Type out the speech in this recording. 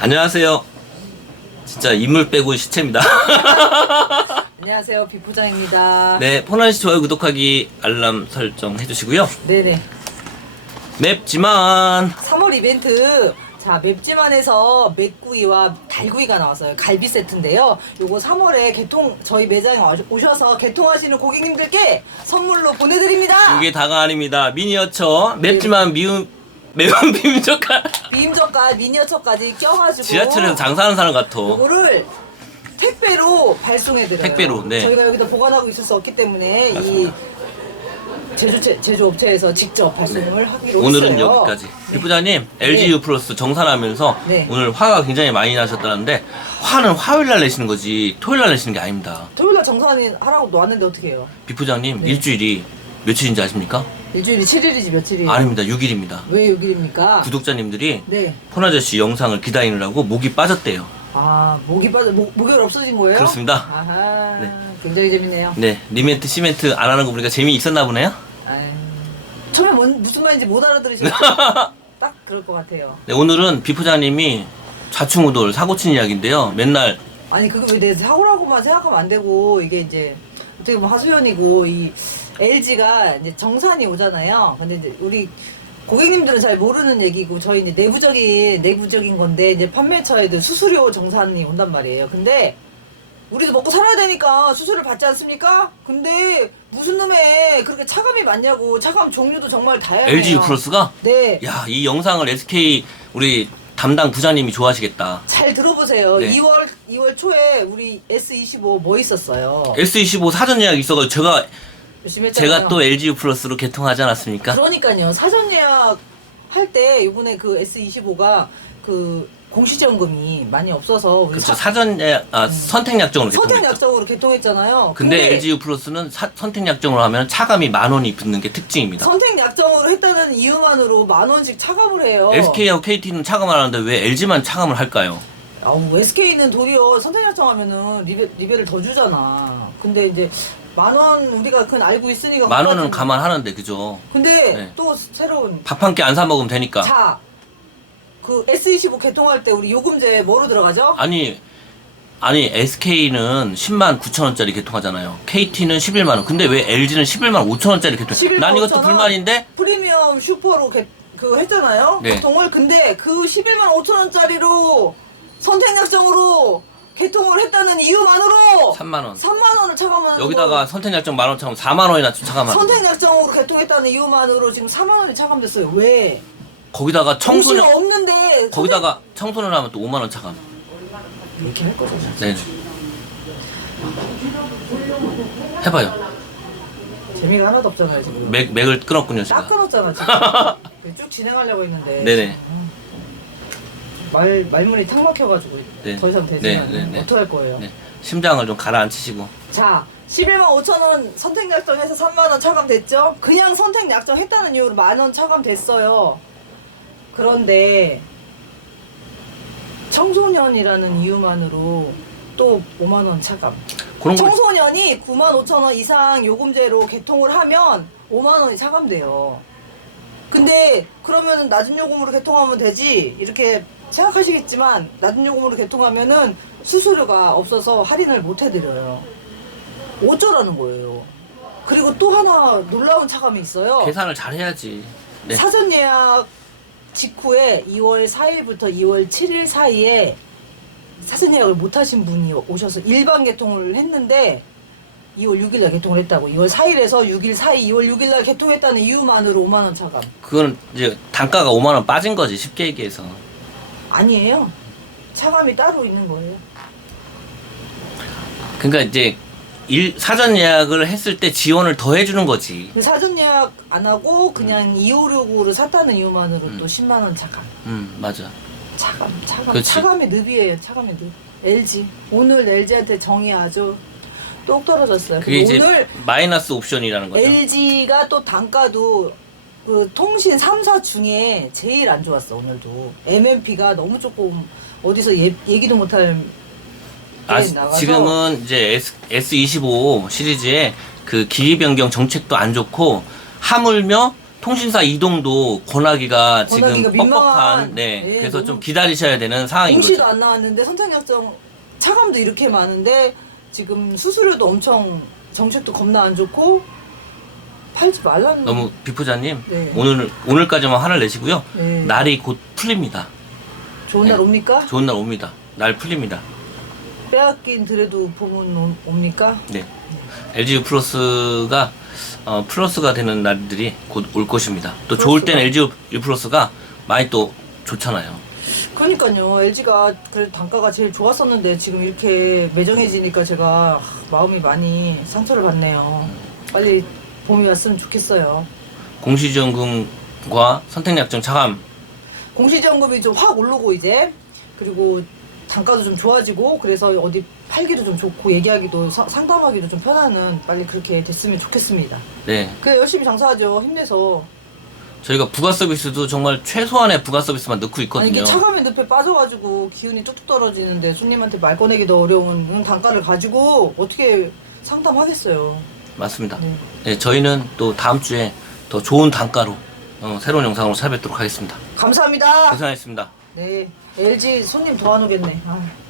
안녕하세요. 진짜 인물 빼고 시체입니다. 안녕하세요, 비포장입니다. 네, 포나시 좋아요, 구독하기, 알람 설정 해주시고요. 네네. 맵지만 3월 이벤트. 자, 맵지만에서 맥구이와 달구이가 나왔어요. 갈비 세트인데요. 요거 3월에 개통, 저희 매장에 와- 오셔서 개통하시는 고객님들께 선물로 보내드립니다. 이게 다가 아닙니다. 미니어처 맵지만 미운 매운 비빔젓갈 비임젓갈 미니어처까지 껴가지고. 지하철에서 장사하는 사람 같아. 요거를 택배로 발송해드려요. 택배로, 네. 저희가 여기다 보관하고 있을 수 없기 때문에 이 제조, 제조업체에서 직접 발송을 하기로 네. 오늘은 했어요. 여기까지. 비부자님 LG U 플러스 정산하면서 네. 오늘 화가 굉장히 많이 나셨다는데 화는 화요일 날 내시는 거지 토요일 날 내시는 게 아닙니다. 토요일날 정산이 하라고 놓았는데 어떻게 해요? 비부장님 네. 일주일이 며칠인지 아십니까? 일주일이 7일이지 며칠이에요? 아닙니다. 6일입니다. 왜 6일입니까? 구독자님들이 네. 폰아저씨 영상을 기다리느라고 목이 빠졌대요. 아, 목이 빠져, 목, 목이 없어진 거예요? 그렇습니다. 아하, 네. 굉장히 재밌네요. 네, 리멘트, 시멘트 안 하는 거 보니까 재미 있었나 보네요. 아유, 처음에 뭔, 무슨 말인지 못 알아들으셨죠? 딱 그럴 것 같아요. 네, 오늘은 비포자님이 좌충우돌 사고친 이야기인데요. 맨날 아니 그거 왜 내 사고라고만 생각하면 안 되고 이게 이제 어떻게 보면 하소연이고 이 LG가 이제 정산이 오잖아요. 근데 이제 우리 고객님들은 잘 모르는 얘기고 저희 이제 내부적인 내부적인 건데 이제 판매처에도 수수료 정산이 온단 말이에요. 근데 우리도 먹고 살아야 되니까 수수료를 받지 않습니까? 근데 무슨 놈의 그렇게 차감이 많냐고 차감 종류도 정말 다양해요. LG 플러스가 네. 야, 이 영상을 SK 우리 담당 부자님이 좋아하시겠다. 잘 들어보세요. 네. 2월 2월 초에 우리 S25 뭐 있었어요. S25 사전 예약 있어가지고 제가 열심히 했잖아요. 제가 또 LG U 플러스로 개통하지 않았습니까? 그러니까요. 사전 예약 할 때 이번에 그 S25가 그 공시지원금이 많이 없어서 우리 그렇죠. 사- 사전 예약, 아, 선택 약정으로 선택 개통했죠. 약정으로 개통했잖아요. 근데 LG U 플러스는 사- 선택 약정으로 하면 차감이 만 원이 붙는 게 특징입니다. 선택 약정으로 했다는 이유만으로 만 원씩 차감을 해요. SK하고 KT는 차감을 하는데 왜 LG만 차감을 할까요? 아우 SK는 도리어 선택 약정하면은 리베, 리베를 더 주잖아. 근데 이제 만 원 우리가 그건 알고 있으니까 만 원은 그거 감안하는데 그죠? 근데 네. 또 새로운 밥 한 끼 안 사 먹으면 되니까. 자, 그 S25 개통할 때 우리 요금제 뭐로 들어가죠? 아니 아니 SK는 10만 9천 원짜리 개통하잖아요. KT는 11만 원. 근데 왜 LG는 11만 5천 원짜리 개통? 11만 난 이것도 5천 원? 불만인데 프리미엄 슈퍼로 개, 그 했잖아요. 네. 개통을 근데 그 11만 5천 원짜리로 선택 약정으로 개통을 했다는 이유만으로 3만 원. 3만 원을 차감하는 여기다가 선택 약정 만원 차면 4만 원이나 차감하는. 선택 약정으로 개통했다는 이유만으로 지금 4만 원이 차감됐어요. 왜? 거기다가 청소년 없는데 거기다가 청소년 하면 또 5만 원 차감. 이렇게 할 거죠. 네. 해봐요. 재미가 하나도 없잖아요 지금. 맥 맥을 끊었군요 딱 제가. 끊었잖아 지금. 쭉 진행하려고 했는데. 네네. 말 말문이 탁 막혀가지고 네. 더 이상 되지 네, 않아요. 네, 네. 어떡할 거예요? 네. 심장을 좀 가라앉히시고. 자, 11만 5천 원 선택 약정해서 3만 원 차감됐죠? 그냥 선택 약정했다는 이유로 만 원 차감됐어요. 그런데 청소년이라는 이유만으로 또 5만 원 차감. 그런 걸 청소년이 9만 5천 원 이상 요금제로 개통을 하면 5만 원이 차감돼요. 근데 그러면 낮은 요금으로 개통하면 되지 이렇게 생각하시겠지만 낮은 요금으로 개통하면은 수수료가 없어서 할인을 못 해드려요. 어쩌라는 거예요. 그리고 또 하나 놀라운 차감이 있어요. 계산을 잘 해야지. 네. 사전 예약 직후에 2월 4일부터 2월 7일 사이에 사전 예약을 못 하신 분이 오셔서 일반 개통을 했는데 2월 6일 날 개통을 했다고 2월 4일에서 6일 사이 2월 6일 날 개통했다는 이유만으로 5만 원 차감. 그건 이제 단가가 5만 원 빠진 거지 쉽게 얘기해서. 아니에요. 차감이 따로 있는 거예요. 그러니까 이제 일 사전 예약을 했을 때 지원을 더 해주는 거지. 근데 사전 예약 안 하고 그냥 256으로 샀다는 이유만으로 음. 또 10만 원 차감. 음 맞아. 차감, 차감, 그치. 차감의 늪이에요. 차감의 늪. LG 오늘 LG한테 정이 아주 똑 떨어졌어요. 그게 이제 오늘 마이너스 옵션이라는 거죠. LG가 또 단가도 그 통신 3사 중에 제일 안 좋았어 오늘도. MMP가 너무 조금 어디서 예, 얘기도 못할 아, 게 나가서 지금은 이제 S, S25 시리즈의 그 길이 변경 정책도 안 좋고 하물며 통신사 이동도 권하기가 지금 권하기가 민망한, 뻑뻑한 네, 네, 그래서 너무- 좀 기다리셔야 되는 상황인 공시도 거죠. 안 나왔는데 선착약정 차감도 이렇게 많은데 지금 수수료도 엄청 정책도 겁나 안 좋고 팔지 말라는 너무 비포자님 네. 오늘 오늘까지만 화를 내시고요. 네. 날이 곧 풀립니다. 좋은 날 네. 옵니까? 좋은 날 옵니다. 날 풀립니다. 빼앗긴 드레도 봄은 오- 옵니까? 네. LG U 플러스가 어, 플러스가 되는 날들이 곧 올 것입니다. 또 좋을 때는 LG U 플러스가 많이 또 좋잖아요. 그러니까요. LG가 그래도 단가가 제일 좋았었는데 지금 이렇게 매정해지니까 제가 하, 마음이 많이 상처를 받네요. 빨리 봄이 왔으면 좋겠어요. 공시지원금과 선택약정 차감 공시지원금이 좀 확 오르고 이제 그리고 단가도 좀 좋아지고 그래서 어디 팔기도 좀 좋고 얘기하기도 사- 상담하기도 좀 편하는 빨리 그렇게 됐으면 좋겠습니다. 네 그래 열심히 장사하죠. 힘내서. 저희가 부가 서비스도 정말 최소한의 부가 서비스만 넣고 아니 있거든요. 이게 차감이 늪에 빠져가지고 기운이 뚝뚝 떨어지는데 손님한테 말 꺼내기도 어려운 단가를 가지고 어떻게 상담하겠어요. 맞습니다. 네. 네, 저희는 또 다음 주에 더 좋은 단가로 어, 새로운 영상으로 찾아뵙도록 하겠습니다. 감사합니다. 고생하셨습니다. 네, LG 손님 더 안 오겠네. 아.